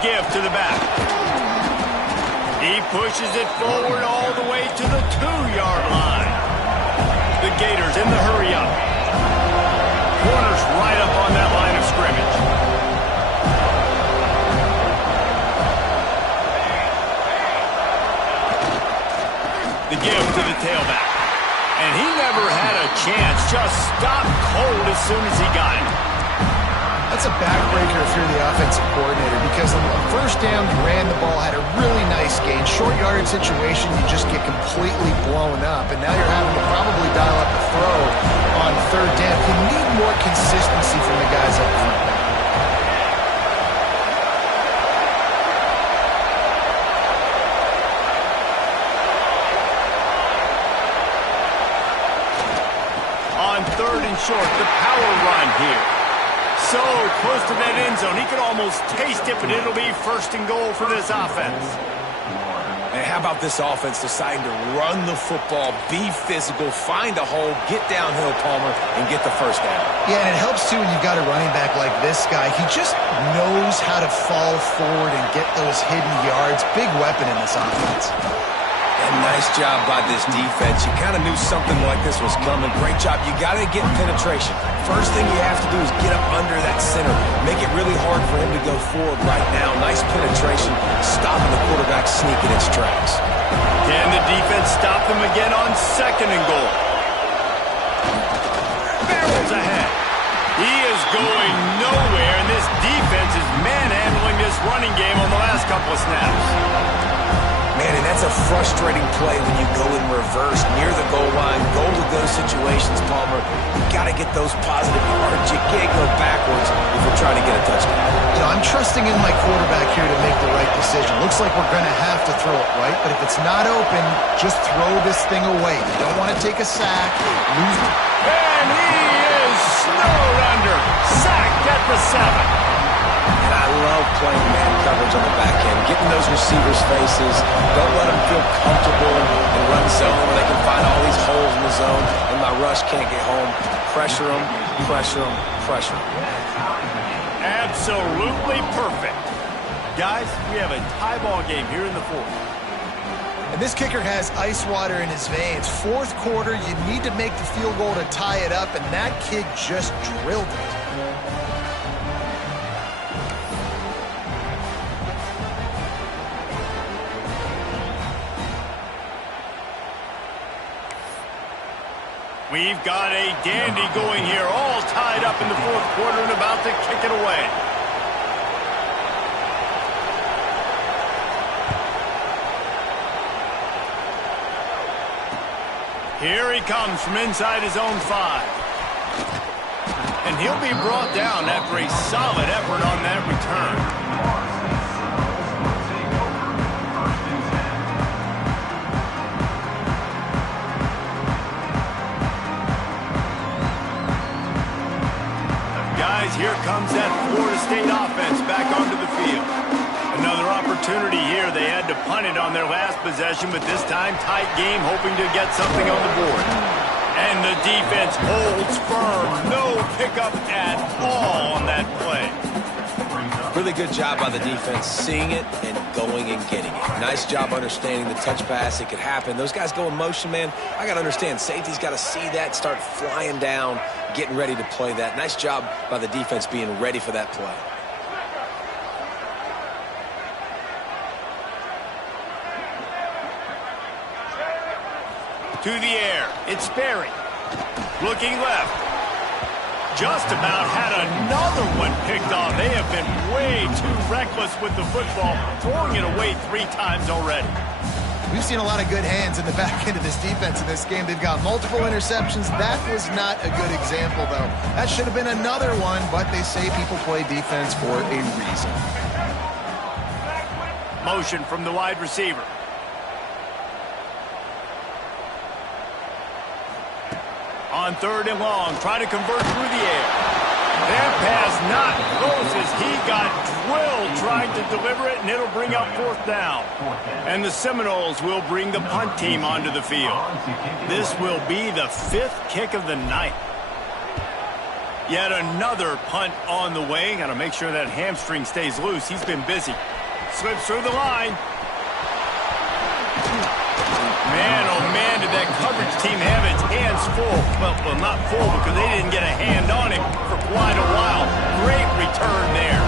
Give to the back. He pushes it forward all the way to the 2-yard line. The Gators in the hurry up. Corners right up on that line of scrimmage. The give to the tailback. And he never had a chance. Just stopped cold as soon as he got it. That's a backbreaker if you're the offensive coordinator, because on first down, you ran the ball, had a really nice gain. Short yardage situation, you just get completely blown up, and now you're having to probably dial up the throw on third down. You need more consistency from the guys up front. On third and short, the power run here. So close to that end zone. He could almost taste it, but it'll be first and goal for this offense. Man, how about this offense deciding to run the football, be physical, find a hole, get downhill, Palmer, and get the first down? Yeah, and it helps, too, when you've got a running back like this guy. He just knows how to fall forward and get those hidden yards. Big weapon in this offense. And nice job by this defense. You kind of knew something like this was coming. Great job. You got to get penetration. First thing you have to do is get up under that center. Make it really hard for him to go forward right now. Nice penetration, stopping the quarterback sneak in its tracks. Can the defense stop them again on second and goal? Barrels ahead. He is going nowhere, and this defense is manhandling this running game on the last couple of snaps. Man, and that's a frustrating play when you go in reverse near the goal line, goal-to-go situations, Palmer. You got to get those positive yards. You can't go backwards if we're trying to get a touchdown. You know, I'm trusting in my quarterback here to make the right decision. Looks like we're going to have to throw it, right? But if it's not open, just throw this thing away. You don't want to take a sack, lose it. And he is snowed under. Sacked at the 7. And I love playing man coverage on the back end, getting those receivers' faces. Don't let them feel comfortable and run zone where they can find all these holes in the zone, and my rush can't get home. Pressure them, pressure them, pressure them. Absolutely perfect. Guys, we have a tie ball game here in the 4th. And this kicker has ice water in his veins. 4th quarter, you need to make the field goal to tie it up, and that kid just drilled it. We've got a dandy going here, all tied up in the 4th quarter and about to kick it away. Here he comes from inside his own 5. And he'll be brought down after a solid effort on that return. Here comes that Florida State offense back onto the field. Another opportunity here. They had to punt it on their last possession, but this time tight game, hoping to get something on the board. And the defense holds firm. No pickup at all on that play. Really good job by the defense, seeing it and going and getting it. Nice job understanding the touch pass. It could happen. Those guys go in motion, man. I got to understand, safety's got to see that, start flying down, getting ready to play that. Nice job by the defense being ready for that play. To the air. It's Sperry. Looking left. Just about had another one picked off. They have been way too reckless with the football, throwing it away 3 times already. We've seen a lot of good hands in the back end of this defense in this game. They've got multiple interceptions. That was not a good example, though. That should have been another one, but they say people play defense for a reason. Motion from the wide receiver. On 3rd and long, try to convert through the air. That pass not close as he got drilled trying to deliver it, and it'll bring up 4th down. And the Seminoles will bring the punt team onto the field. This will be the 5th kick of the night. Yet another punt on the way. Got to make sure that hamstring stays loose. He's been busy. Slips through the line. Man, oh man, did that coverage team have its hands full. Well, not full because they didn't get a hand on him for quite a while. Great return there.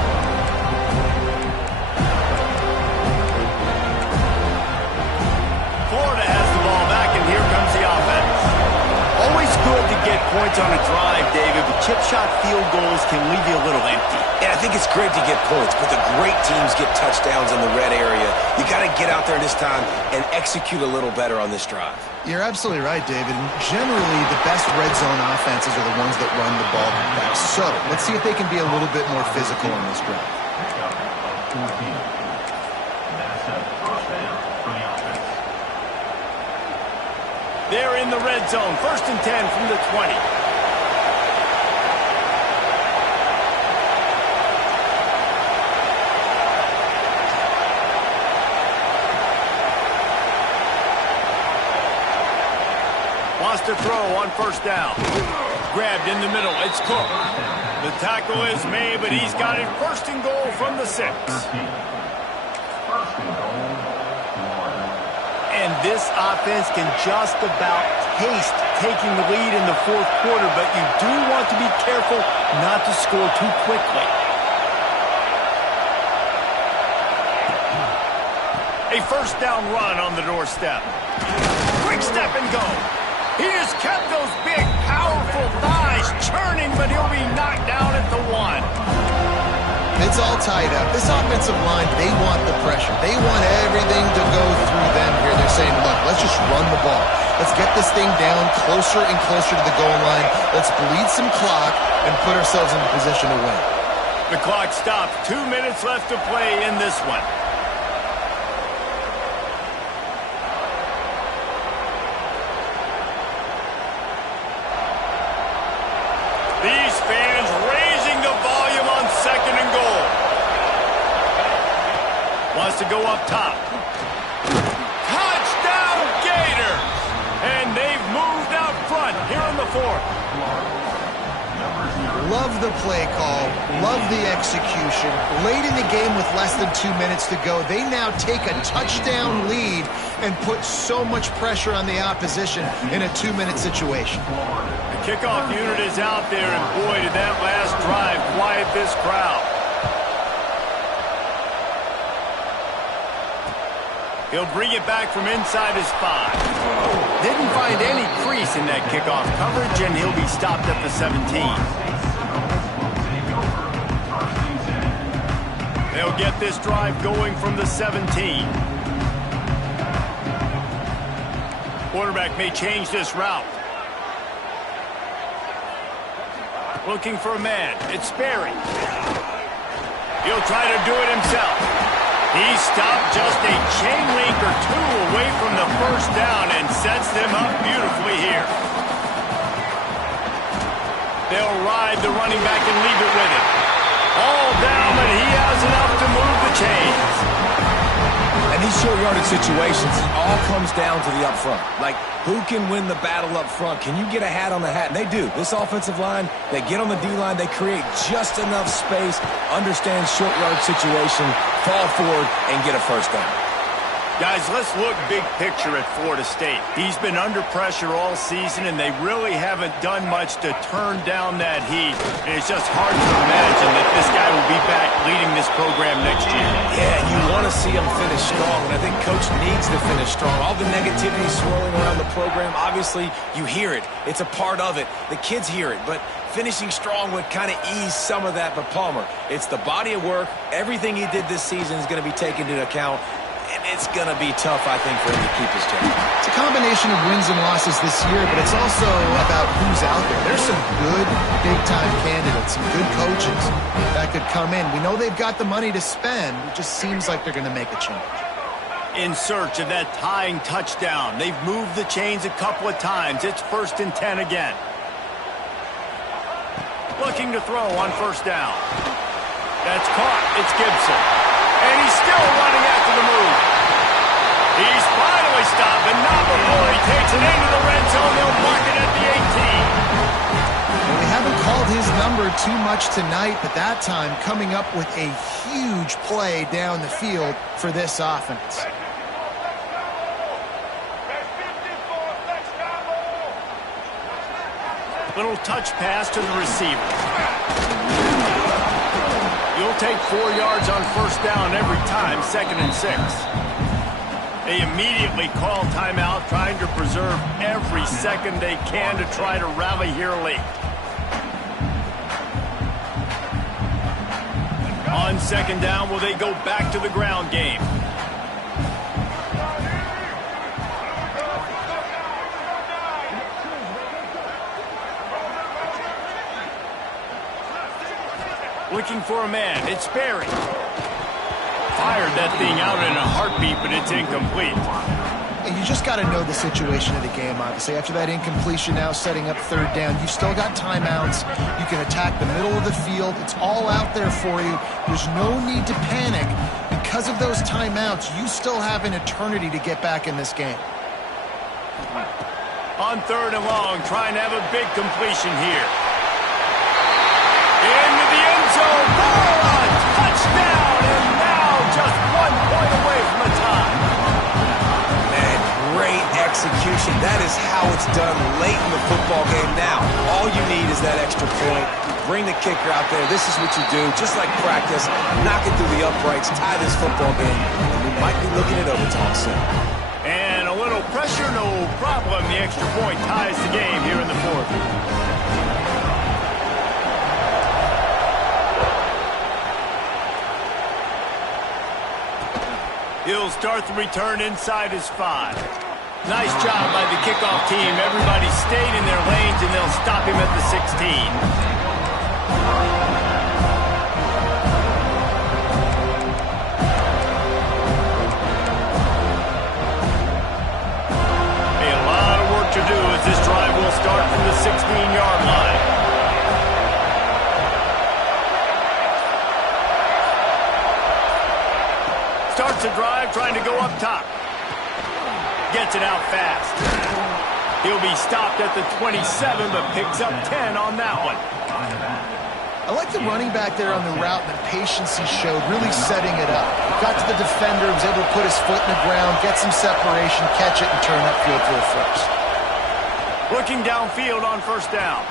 Florida has the ball back, and here comes the offense. Always good to get points on a drive, David, but chip shot field goals can leave you a little empty. Yeah, I think it's great to get points, but the great teams get touchdowns in the red area. You got to get out there this time and execute a little better on this drive. You're absolutely right, David. Generally, the best red zone offenses are the ones that run the ball best. So let's see if they can be a little bit more physical on this drive. They're in the red zone. 1st and 10 from the 20. Wants to throw on 1st down. Grabbed in the middle. It's Cook. The tackle is made, but he's got it 1st and goal from the 6. And this offense can just about taste taking the lead in the 4th quarter, but you do want to be careful not to score too quickly. A 1st down run on the doorstep. Quick step and go. He has kept those big, powerful thighs churning, but he'll be knocked It's all tied up. This offensive line, they want the pressure. They want everything to go through them here. They're saying, look, let's just run the ball. Let's get this thing down closer and closer to the goal line. Let's bleed some clock and put ourselves in the position to win. The clock stopped. 2 minutes left to play in this one. These fans raising the volume on 2nd and goal. Wants to go up top. Touchdown Gators! And they've moved out front here in the 4th. Love the play call. Love the execution. Late in the game with less than 2 minutes to go, they now take a touchdown lead and put so much pressure on the opposition in a 2-minute situation. The kickoff unit is out there, and boy, did that last drive quiet this crowd. He'll bring it back from inside his 5. Didn't find any crease in that kickoff coverage, and he'll be stopped at the 17. They'll get this drive going from the 17. Quarterback may change this route. Looking for a man. It's Sperry. He'll try to do it himself. He's stopped just a chain link or 2 away from the first down and sets them up beautifully here. They'll ride the running back and leave it with him. All down, but he has enough to move the chains. And these short yardage situations, it all comes down to the up front. Like, who can win the battle up front? Can you get a hat on the hat? And they do. This offensive line, they get on the D-line, they create just enough space, understand short yardage situation, fall forward, and get a first down. Guys, let's look big picture at Florida State. He's been under pressure all season, and they really haven't done much to turn down that heat. And it's just hard to imagine that this guy will be back leading this program next year. Yeah, you want to see him finish strong, and I think Coach needs to finish strong. All the negativity swirling around the program, obviously, you hear it. It's a part of it. The kids hear it, but finishing strong would kind of ease some of that. But Palmer, it's the body of work. Everything he did this season is going to be taken into account. And it's going to be tough, I think, for him to keep his job. It's a combination of wins and losses this year, but it's also about who's out there. There's some good big-time candidates, some good coaches that could come in. We know they've got the money to spend. It just seems like they're going to make a change. In search of that tying touchdown. They've moved the chains a couple of times. It's 1st and 10 again. Looking to throw on 1st down. That's caught. It's Gibson. And he's still running after the move. He's finally stopped, but not before he takes it into the red zone. They'll mark it at the 18. And we haven't called his number too much tonight, but that time coming up with a huge play down the field for this offense. Little touch pass to the receiver. You'll take 4 yards on 1st down every time, 2nd and 6. They immediately call timeout, trying to preserve every second they can to try to rally here late. On 2nd down, will they go back to the ground game? Looking for a man. It's Sperry. Fired that thing out in a heartbeat, but it's incomplete. And you just got to know the situation of the game, obviously. After that incompletion, now setting up 3rd down, you still got timeouts. You can attack the middle of the field. It's all out there for you. There's no need to panic. Because of those timeouts, you still have an eternity to get back in this game. On 3rd and long, trying to have a big completion here. Into the end zone for a touchdown, and now just 1 point away from a tie. Man, great execution. That is how it's done late in the football game now. All you need is that extra point. Bring the kicker out there. This is what you do. Just like practice, knock it through the uprights, tie this football game, and we might be looking at overtime soon. And a little pressure, no problem. The extra point ties the game here in the 4th. will start the return inside his 5. Nice job by the kickoff team. Everybody stayed in their lanes, and they'll stop him at the 16. A lot of work to do as this drive will start from the 16-yard line. Starts the drive trying to go up top. Gets it out fast. He'll be stopped at the 27, but picks up 10 on that one. I like the running back there on the route and the patience he showed, really setting it up. Got to the defender, was able to put his foot in the ground, get some separation, catch it, and turn upfield for a first. Looking downfield on first down.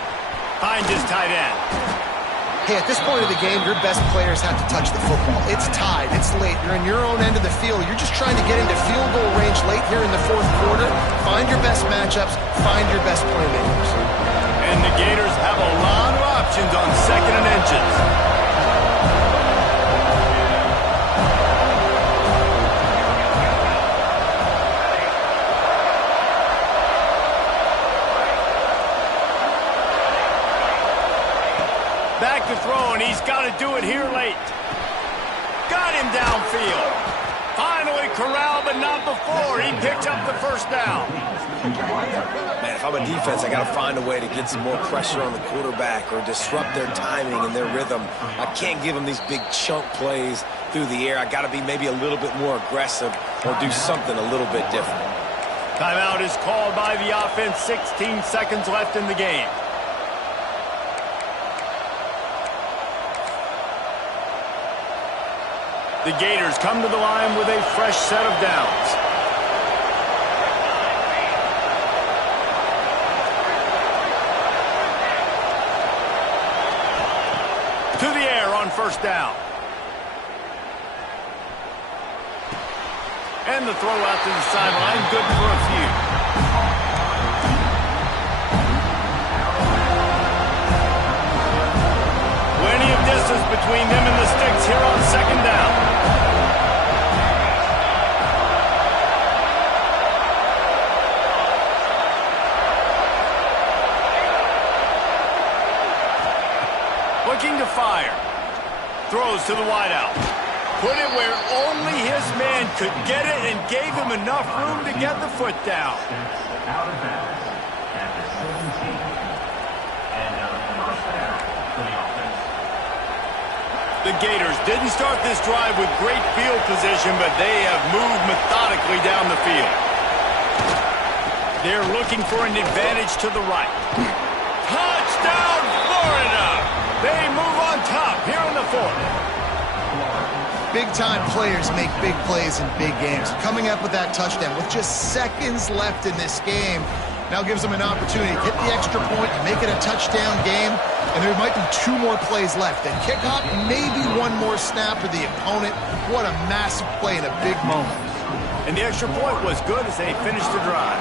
Finds his tight end. Hey, at this point of the game, your best players have to touch the football. It's tied. It's late. You're in your own end of the field. You're just trying to get into field goal range late here in the fourth quarter. Find your best matchups. Find your best playmakers. And the Gators have a lot of options on 2nd and inches. Back to throw, and he's got to do it here late. Got him downfield. Finally corralled, but not before. He picks up the first down. Man, if I'm a defense, I got to find a way to get some more pressure on the quarterback or disrupt their timing and their rhythm. I can't give them these big chunk plays through the air. I got to be maybe a little bit more aggressive or do something a little bit different. Timeout is called by the offense. 16 seconds left in the game. The Gators come to the line with a fresh set of downs. To the air on first down. And the throw out to the sideline, good for a few. Plenty of distance between them and the sticks here on second down. Looking to fire. Throws to the wideout. Put it where only his man could get it and gave him enough room to get the foot down. Out of bounds at the 17. And first down for the offense. The Gators didn't start this drive with great field position, but they have moved methodically down the field. They're looking for an advantage to the right. Touchdown, Florida! They move on top here in the fourth. Big-time players make big plays in big games. Coming up with that touchdown with just seconds left in this game now gives them an opportunity to get the extra point and make it a touchdown game. And there might be 2 more plays left. And kickoff, maybe 1 more snap for the opponent. What a massive play in a big moment. And the extra point was good as they finished the drive.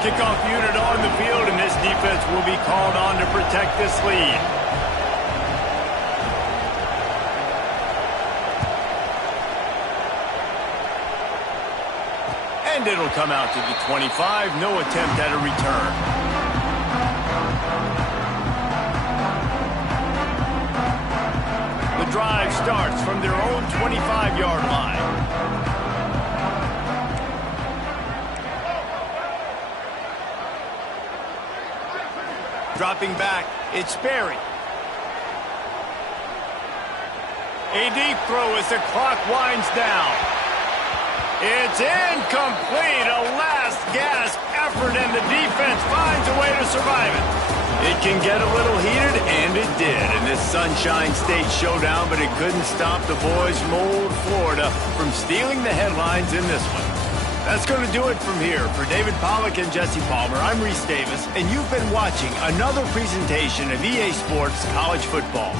Kickoff unit on the field, and this defense will be called on to protect this lead. And it'll come out to the 25. No attempt at a return. The drive starts from their own 25-yard line. Dropping back, it's Berry. A deep throw as the clock winds down. It's incomplete, a last-gasp effort, and the defense finds a way to survive it. It can get a little heated, and it did in this Sunshine State showdown, but it couldn't stop the boys from old Florida from stealing the headlines in this one. That's going to do it from here. For David Pollack and Jesse Palmer, I'm Reese Davis, and you've been watching another presentation of EA Sports College Football.